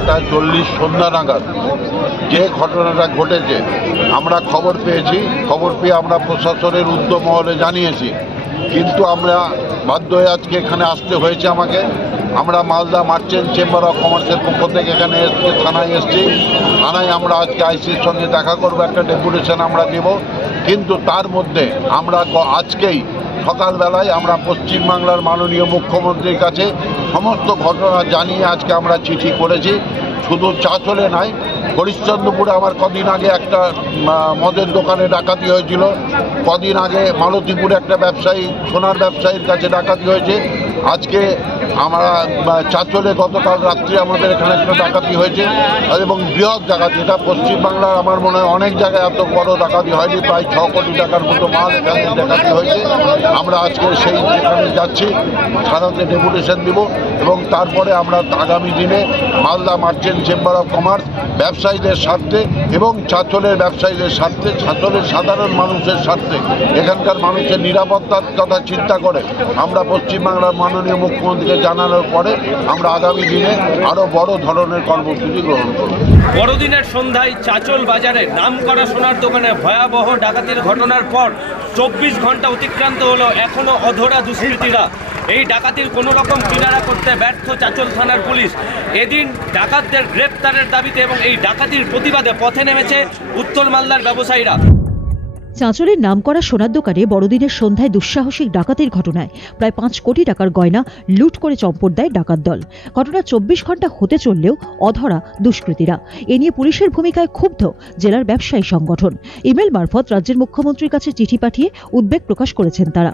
ছটা চল্লিশ সন্ধ্যা নাগাদ যে ঘটনাটা ঘটেছে, আমরা খবর পেয়েছি, খবর পেয়ে আমরা প্রশাসনের উদ্যোগ মহলে জানিয়েছি। কিন্তু আমরা বাধ্য হয়ে আজকে এখানে আসতে হয়েছে আমাকে। আমরা মালদা মার্চেন্ট চেম্বার অফ কমার্সের পক্ষ থেকে এখানে এসছি থানায় এসছি। থানায় আমরা আজকে আইসির সঙ্গে দেখা করব, একটা ডেপুটেশন আমরা দেব কিন্তু তার মধ্যে আমরা আজকেই সকালবেলায় আমরা পশ্চিমবাংলার মাননীয় মুখ্যমন্ত্রীর কাছে সমস্ত ঘটনা জানিয়ে আজকে আমরা চিঠি করেছি। শুধু চাঁচলে নাই, হরিশ্চন্দ্রপুরে আমার কদিন আগে একটা মদের দোকানে ডাকাতি হয়েছিল। কদিন আগে মালতীপুরে একটা ব্যবসায়ী, সোনার ব্যবসায়ীর কাছে ডাকাতি হয়েছে। আজকে আমরা চাঁচলে গতকাল রাত্রি আমাদের এখানে একটা ডাকাতি হয়েছে, এবং বৃহৎ ডাকাতি, এটা পশ্চিমবাংলার আমার মনে হয় অনেক জায়গায় এত বড় ডাকাতি হয়নি, প্রায় ছ কোটি টাকার মতো মাল এখানে ডাকাতি হয়েছে। আমরা আজকে সেই যেখানে যাচ্ছি থানাতে ডেপুটেশন দিব, এবং তারপরে আমরা আগামী দিনে Malda merchant chamber of commerce ব্যবসায়ীদের স্বার্থে এবং চাঁচলের ব্যবসায়ীদের স্বার্থে চাঁচলের সাধারণ মানুষের স্বার্থে এখানকার মানুষের নিরাপত্তার কথা চিন্তা করে আমরা পশ্চিমবাংলার মাননীয় মুখ্যমন্ত্রীকে জানানোর পরে আমরা আগামী দিনে আরও বড় ধরনের কর্মসূচি গ্রহণ করব। বড়দিনের সন্ধ্যায় চাচল বাজারে নামকরা সোনার দোকানে ভয়াবহ ডাকাতির ঘটনার পর চব্বিশ ঘণ্টা অতিক্রান্ত হলো এখনও অধরা দুষ্কৃতীরা। এই ডাকাতির কোনো রকম কিনারা করতে ব্যর্থ চাচল থানার পুলিশ। এদিন ডাকাতদের গ্রেপ্তারের দাবিতে এবং এই ডাকাতির প্রতিবাদে পথে নেমেছে উত্তর মালদার ব্যবসায়ীরা। চাঁচলের নামকরা সোনার দোকানে বড়দিনের সন্ধ্যায় দুঃসাহসিক ডাকাতির ঘটনায় প্রায় পাঁচ কোটি টাকার গয়না লুট করে চম্পট দেয় ডাকাত দল। ঘটনা চব্বিশ ঘণ্টা হতে চললেও অধরা দুষ্কৃতীরা। এ নিয়ে পুলিশের ভূমিকায় ক্ষুব্ধ জেলার ব্যবসায়ী সংগঠন। ইমেল মারফত রাজ্যের মুখ্যমন্ত্রীর কাছে চিঠি পাঠিয়ে উদ্বেগ প্রকাশ করেছেন তারা।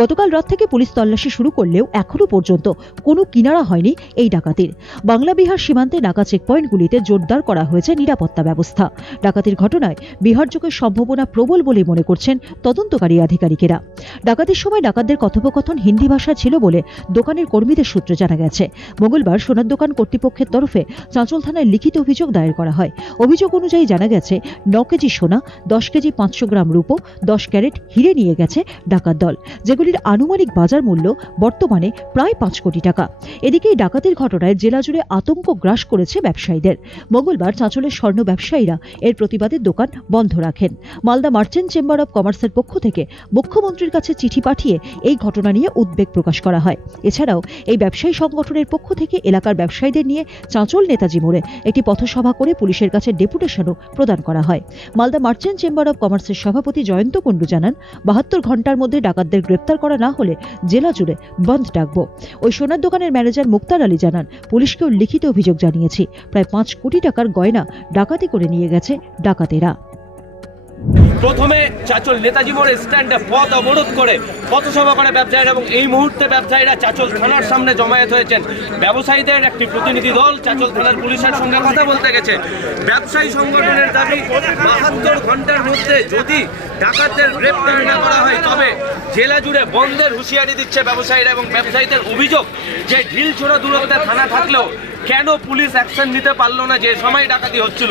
গতকাল রাত থেকে পুলিশ তল্লাশি শুরু করলেও এখনও পর্যন্ত কোনো কিনারা হয়নি এই ডাকাতির। বাংলা বিহার সীমান্তে নাকা চেকপয়েন্টগুলিতে জোরদার করা হয়েছে নিরাপত্তা ব্যবস্থা। ডাকাতির ঘটনায় বিহার বিহারযোগের সম্ভাবনা প্রবল বলে মনে করছেন তদন্তকারী আধিকারিকেরা। ডাকাতির সময় ডাকাতদের কথোপকথন হিন্দি ভাষায় ছিল বলে দোকানের কর্মীদের সূত্রে জানা গেছে। মঙ্গলবার সোনার দোকান কর্তৃপক্ষের তরফে চাঁচল থানায় লিখিত অভিযোগ দায়ের করা হয়। অভিযোগ অনুযায়ী জানা গেছে, ন কেজি সোনা, দশ কেজি পাঁচশো গ্রাম রূপো, দশ ক্যারেট হিরে নিয়ে গেছে ডাকাত দল। যেগুলির আনুমানিক বাজার মূল্য বর্তমানে প্রায় পাঁচ কোটি টাকা। এদিকে ডাকাতির ঘটনায় জেলা জুড়ে আতঙ্ক গ্রাস করেছে ব্যবসায়ীদের। মঙ্গলবার চাঁচলের স্বর্ণ ব্যবসায়ীরা এর প্রতিবাদে দোকান বন্ধ রাখেন। মালদা মার্চেন্ট চেম্বার অব কমার্সের পক্ষ থেকে মুখ্যমন্ত্রীর কাছে চিঠি পাঠিয়ে এই ঘটনা নিয়ে উদ্বেগ প্রকাশ করা হয়। এছাড়াও এই ব্যবসায়ী সংগঠনের পক্ষ থেকে এলাকার ব্যবসায়ীদের নিয়ে চাঁচল নেতাজি মোড়ে একটি পথসভা করে পুলিশের কাছে ডেপুটেশনও প্রদান করা হয়। মালদা মার্চেন্ট চেম্বার অব কমার্সের সভাপতি জয়ন্ত কুণ্ডু জানান, বাহাত্তর ঘণ্টার মধ্যে ডাকাতদের গ্রেপ্তার করা না হলে জেলা জুড়ে বন্ধ ডাকবো। ওই সোনার দোকানের ম্যানেজার মুক্তার আলী জানান পুলিশকেও লিখিত অভিযোগ জানিয়েছি। প্রায় পাঁচ কোটি টাকার গয়না ডাকাতি করে নিয়ে গেছে ডাকাতেরা। প্রথমে চাচল নেতাজি মোড় স্ট্যান্ডে পথ অবরোধ করে পথসভা করে ব্যবসায়ীরা এবং এই মুহূর্তে ব্যবসায়ীরা চাচল থানার সামনে জমায়েত হয়েছেন। ব্যবসায়ীদের একটি প্রতিনিধি দল চাচল থানার পুলিশের সঙ্গে কথা বলতে গেছে। ব্যবসায়ী সংগঠনের দাবি, বাহাত্তর ঘণ্টার মধ্যে যদি ডাকাতদের গ্রেপ্তার না করা হয়, তবে জেলা জুড়ে বন্ধের হুঁশিয়ারি দিচ্ছে ব্যবসায়ীরা এবং ব্যবসায়ীদের অভিযোগ যে ঢিল ছোড়া দূরত্বে থানা থাকলেও কেন পুলিশ অ্যাকশন নিতে পারল না? যে সময় ডাকাতি হচ্ছিল।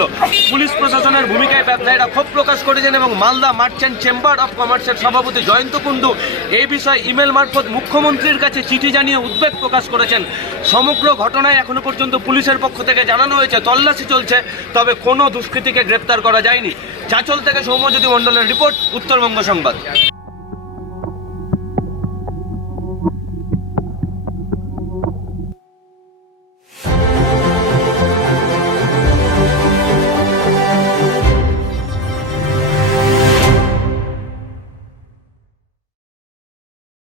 পুলিশ প্রশাসনের ভূমিকায় ব্যবসায়ীরা ক্ষোভ প্রকাশ করেছেন এবং মালদা মার্চেন্ট চেম্বার অফ কমার্সের সভাপতি জয়ন্ত কুণ্ডু এই বিষয়ে ইমেল মারফত মুখ্যমন্ত্রীর কাছে চিঠি জানিয়ে উদ্বেগ প্রকাশ করেছেন। সমগ্র ঘটনায় এখনও পর্যন্ত পুলিশের পক্ষ থেকে জানানো হয়েছে, তল্লাশি চলছে, তবে কোনো দুষ্কৃতীকে গ্রেপ্তার করা যায়নি। চাচল থেকে সৌম্যজ্যোতি মণ্ডলের রিপোর্ট, উত্তরবঙ্গ সংবাদ।